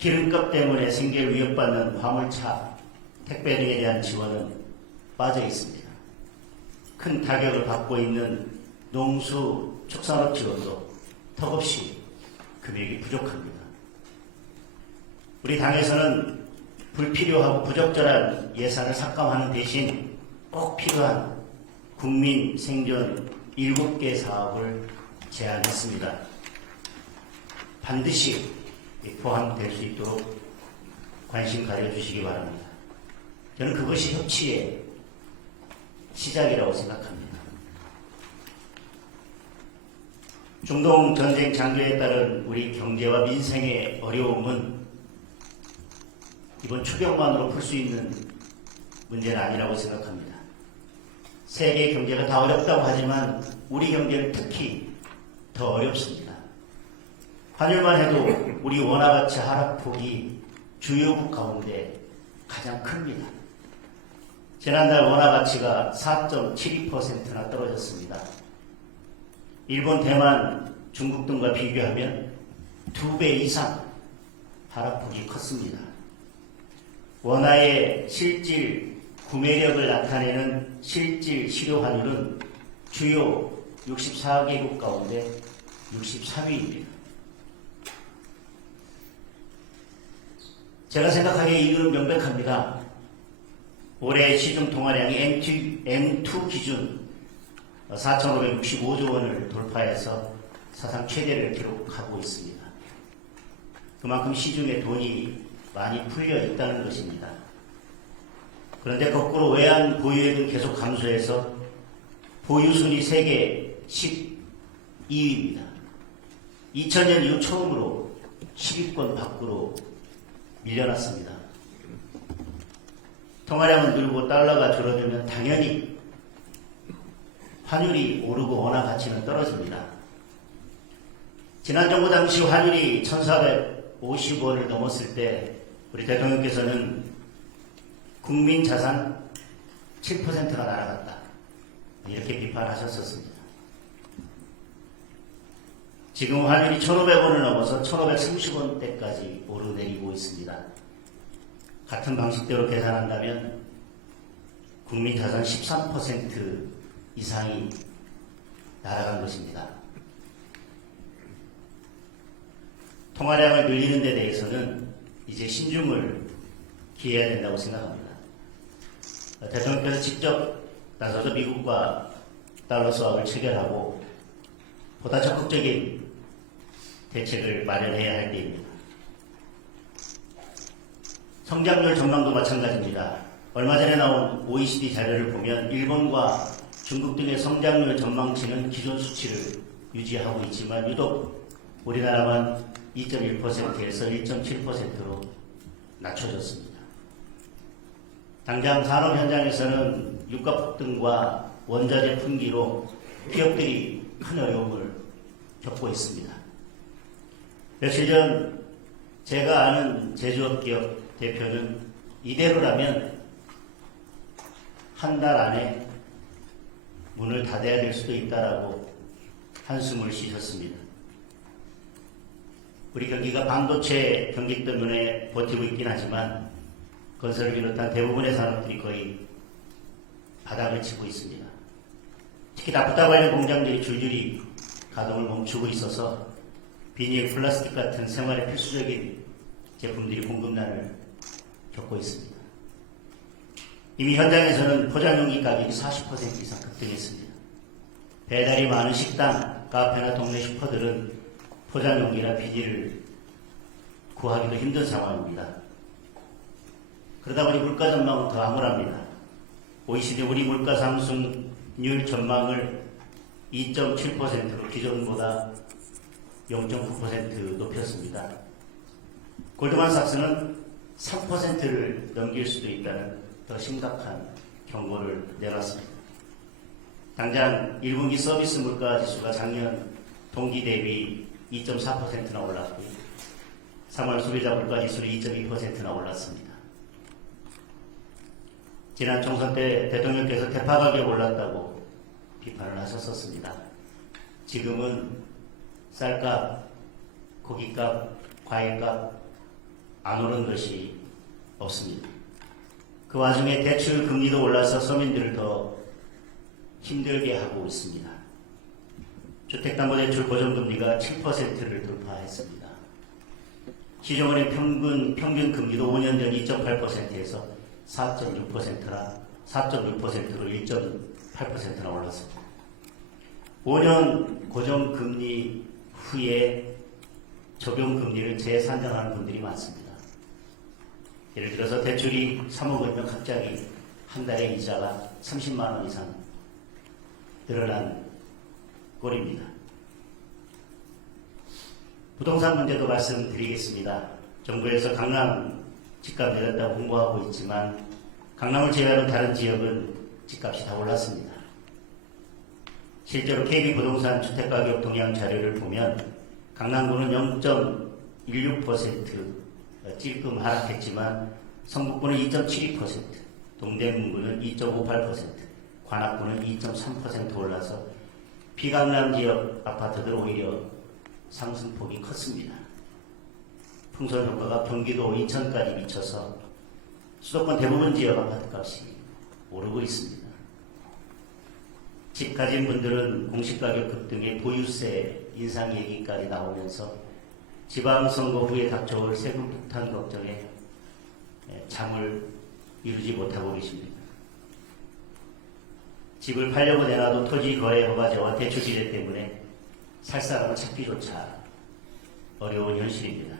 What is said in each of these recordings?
기름값 때문에 생계를 위협받는 화물차, 택배 등에 대한 지원은 빠져 있습니다. 큰 타격을 받고 있는 농수, 축산업 지원도 턱없이 금액이 부족합니다. 우리 당에서는 불필요하고 부적절한 예산을 삭감하는 대신 꼭 필요한 국민 생존 7개 사업을 제안했습니다. 반드시 포함될 수 있도록 관심 가져주시기 바랍니다. 저는 그것이 협치의 시작이라고 생각합니다. 중동 전쟁 장교에 따른 우리 경제와 민생의 어려움은 이번 추경만으로 풀 수 있는 문제는 아니라고 생각합니다. 세계 경제가 다 어렵다고 하지만 우리 경제는 특히 더 어렵습니다. 환율만 해도 우리 원화 가치 하락폭이 주요국 가운데 가장 큽니다. 지난달 원화 가치가 4.72%나 떨어졌습니다. 일본, 대만, 중국 등과 비교하면 2배 이상 하락폭이 컸습니다. 원화의 실질 구매력을 나타내는 실질 실효 환율은 주요 64개국 가운데 63위입니다. 제가 생각하기에 이유는 명백합니다. 올해 시중 통화량이 M2 기준 4,565조 원을 돌파해서 사상 최대를 기록하고 있습니다. 그만큼 시중에 돈이 많이 풀려 있다는 것입니다. 그런데 거꾸로 외환 보유액은 계속 감소해서 보유순위 세계 12위입니다. 2000년 이후 처음으로 10위권 밖으로 밀려났습니다. 통화량은 늘고 달러가 줄어들면 당연히 환율이 오르고 원화 가치는 떨어집니다. 지난 정부 당시 환율이 1,450원을 넘었을 때 우리 대통령께서는 국민 자산 7%가 날아갔다, 이렇게 비판하셨었습니다. 지금 환율이 1,500원을 넘어서 1,530원대까지 오르내리고 있습니다. 같은 방식대로 계산한다면 국민 자산 13% 이상이 날아간 것입니다. 통화량을 늘리는 데 대해서는 이제 신중을 기해야 된다고 생각합니다. 대통령께서 직접 나서서 미국과 달러 스왑을 체결하고 보다 적극적인 대책을 마련해야 할 때입니다. 성장률 전망도 마찬가지입니다. 얼마 전에 나온 OECD 자료를 보면 일본과 중국 등의 성장률 전망치는 기존 수치를 유지하고 있지만 유독 우리나라만 2.1%에서 1.7%로 낮춰졌습니다. 당장 산업 현장에서는 유가 폭등과 원자재 품귀로 기업들이 큰 어려움을 겪고 있습니다. 며칠 전 제가 아는 제조업 기업 대표는 이대로라면 한 달 안에 문을 닫아야 될 수도 있다라고 한숨을 쉬셨습니다. 우리 경기가 반도체 경기 때문에 버티고 있긴 하지만 건설을 비롯한 대부분의 산업들이 거의 바닥을 치고 있습니다. 특히 나프타 관련 공장들이 줄줄이 가동을 멈추고 있어서 비닐, 플라스틱 같은 생활에 필수적인 제품들이 공급난을 겪고 있습니다. 이미 현장에서는 포장용기 가격이 40% 이상 급등했습니다. 배달이 많은 식당, 카페나 동네 슈퍼들은 포장용기나 비닐을 구하기도 힘든 상황입니다. 그러다 보니 물가 전망은 더 암울합니다. OECD 우리 물가 상승률 전망을 2.7%로 기존보다 0.9% 높였습니다. 골드만삭스는 3%를 넘길 수도 있다는 더 심각한 경고를 내놨습니다. 당장 1분기 서비스 물가 지수가 작년 동기 대비 2.4%나 올랐고 3월 소비자 물가 지수는 2.2%나 올랐습니다. 지난 총선 때 대통령께서 대파 가격 올랐다고 비판을 하셨었습니다. 지금은 쌀값, 고기값, 과일값 안 오른 것이 없습니다. 그 와중에 대출 금리도 올라서 서민들을 더 힘들게 하고 있습니다. 주택담보대출 고정금리가 7%를 돌파했습니다. 시중은행 평균 금리도 5년 전 2.8%에서 4.6%로 1.8%나 올랐습니다. 5년 고정금리 후에 적용금리를 재산정하는 분들이 많습니다. 예를 들어서 대출이 3억이면 갑자기 한 달에 이자가 30만 원 이상 늘어난 꼴입니다. 부동산 문제도 말씀드리겠습니다. 정부에서 강남 집값 내렸다고 홍보하고 있지만 강남을 제외하는 다른 지역은 집값이 다 올랐습니다. 실제로 KB부동산 주택가격 동향 자료를 보면 강남구는 0.16% 찔끔 하락했지만 성북구는 2.72%, 동대문구는 2.58%, 관악구는 2.3% 올라서 비강남 지역 아파트들 오히려 상승폭이 컸습니다. 풍선 효과가 경기도 인천까지 미쳐서 수도권 대부분 지역 아파트값이 오르고 있습니다. 집 가진 분들은 공시가격 급등에 보유세 인상 얘기까지 나오면서 지방선거 후에 닥쳐올 세금 폭탄 걱정에 잠을 이루지 못하고 계십니다. 집을 팔려고 내놔도 토지 거래 허가제와 대출 규제 때문에 살 사람을 찾기조차 어려운 현실입니다.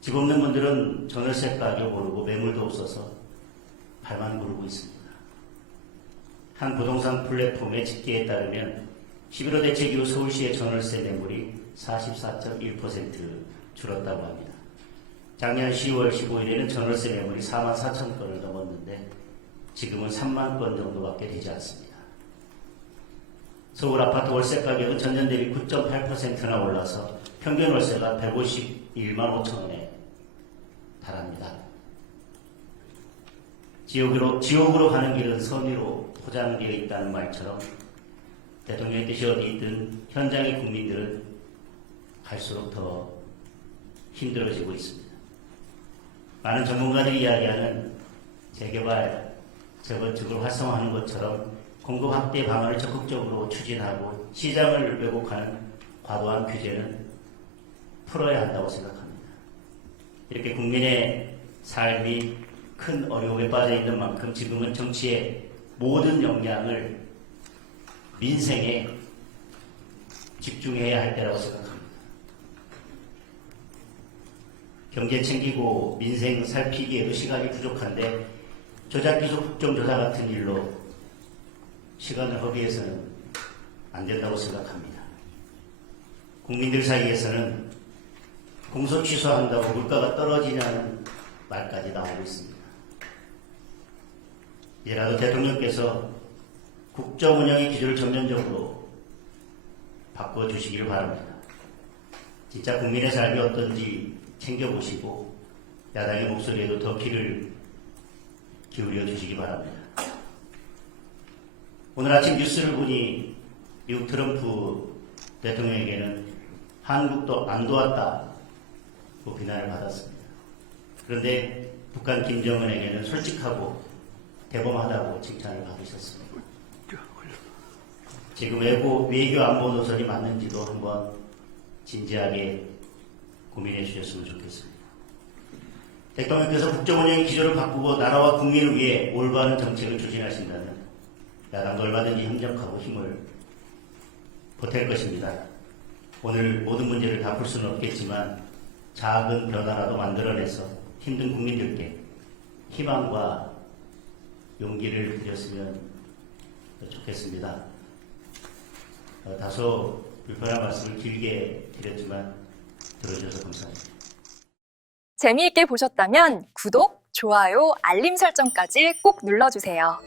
집 없는 분들은 전월세 가격 오르고 매물도 없어서 발만 구르고 있습니다. 한 부동산 플랫폼의 집계에 따르면 11호 대책 이후 서울시의 전월세 매물이 44.1% 줄었다고 합니다. 작년 10월 15일에는 전월세 매물이 4만 4천 건을 넘었는데 지금은 3만 건 정도밖에 되지 않습니다. 서울 아파트 월세 가격은 전년 대비 9.8%나 올라서 평균 월세가 151만 5천 원에 달합니다. 지옥으로 가는 길은 선의로 포장되어 있다는 말처럼 대통령의 뜻이 어디 있든 현장의 국민들은 갈수록 더 힘들어지고 있습니다. 많은 전문가들이 이야기하는 재개발, 재건축을 활성화하는 것처럼 공급 확대 방안을 적극적으로 추진하고 시장을 왜곡하는 과도한 규제는 풀어야 한다고 생각합니다. 이렇게 국민의 삶이 큰 어려움에 빠져 있는 만큼 지금은 정치의 모든 역량을 민생에 집중해야 할 때라고 생각합니다. 경제 챙기고 민생 살피기에도 시간이 부족한데 조작기소 국정조사 같은 일로 시간을 허비해서는 안 된다고 생각합니다. 국민들 사이에서는 공소 취소한다고 물가가 떨어지냐는 말까지 나오고 있습니다. 이제라도 대통령께서 국정 운영의 기조를 전면적으로 바꿔주시기를 바랍니다. 진짜 국민의 삶이 어떤지 챙겨보시고 야당의 목소리에도 더 귀를 기울여 주시기 바랍니다. 오늘 아침 뉴스를 보니 미국 트럼프 대통령에게는 한국도 안 도왔다고 비난을 받았습니다. 그런데 북한 김정은에게는 솔직하고 대범하다고 칭찬을 받으셨습니다. 지금 외교 안보 노선이 맞는지도 한번 진지하게 고민해 주셨으면 좋겠습니다. 대통령께서 국정운영의 기조를 바꾸고 나라와 국민을 위해 올바른 정책을 추진하신다면 야당도 얼마든지 협력하고 힘을 보탤 것입니다. 오늘 모든 문제를 다 풀 수는 없겠지만 작은 변화라도 만들어내서 힘든 국민들께 희망과 용기를 드렸으면 좋겠습니다. 다소 불편한 말씀을 길게 드렸지만 들어주셔서 감사합니다. 재미있게 보셨다면 구독, 좋아요, 알림 설정까지 꼭 눌러주세요.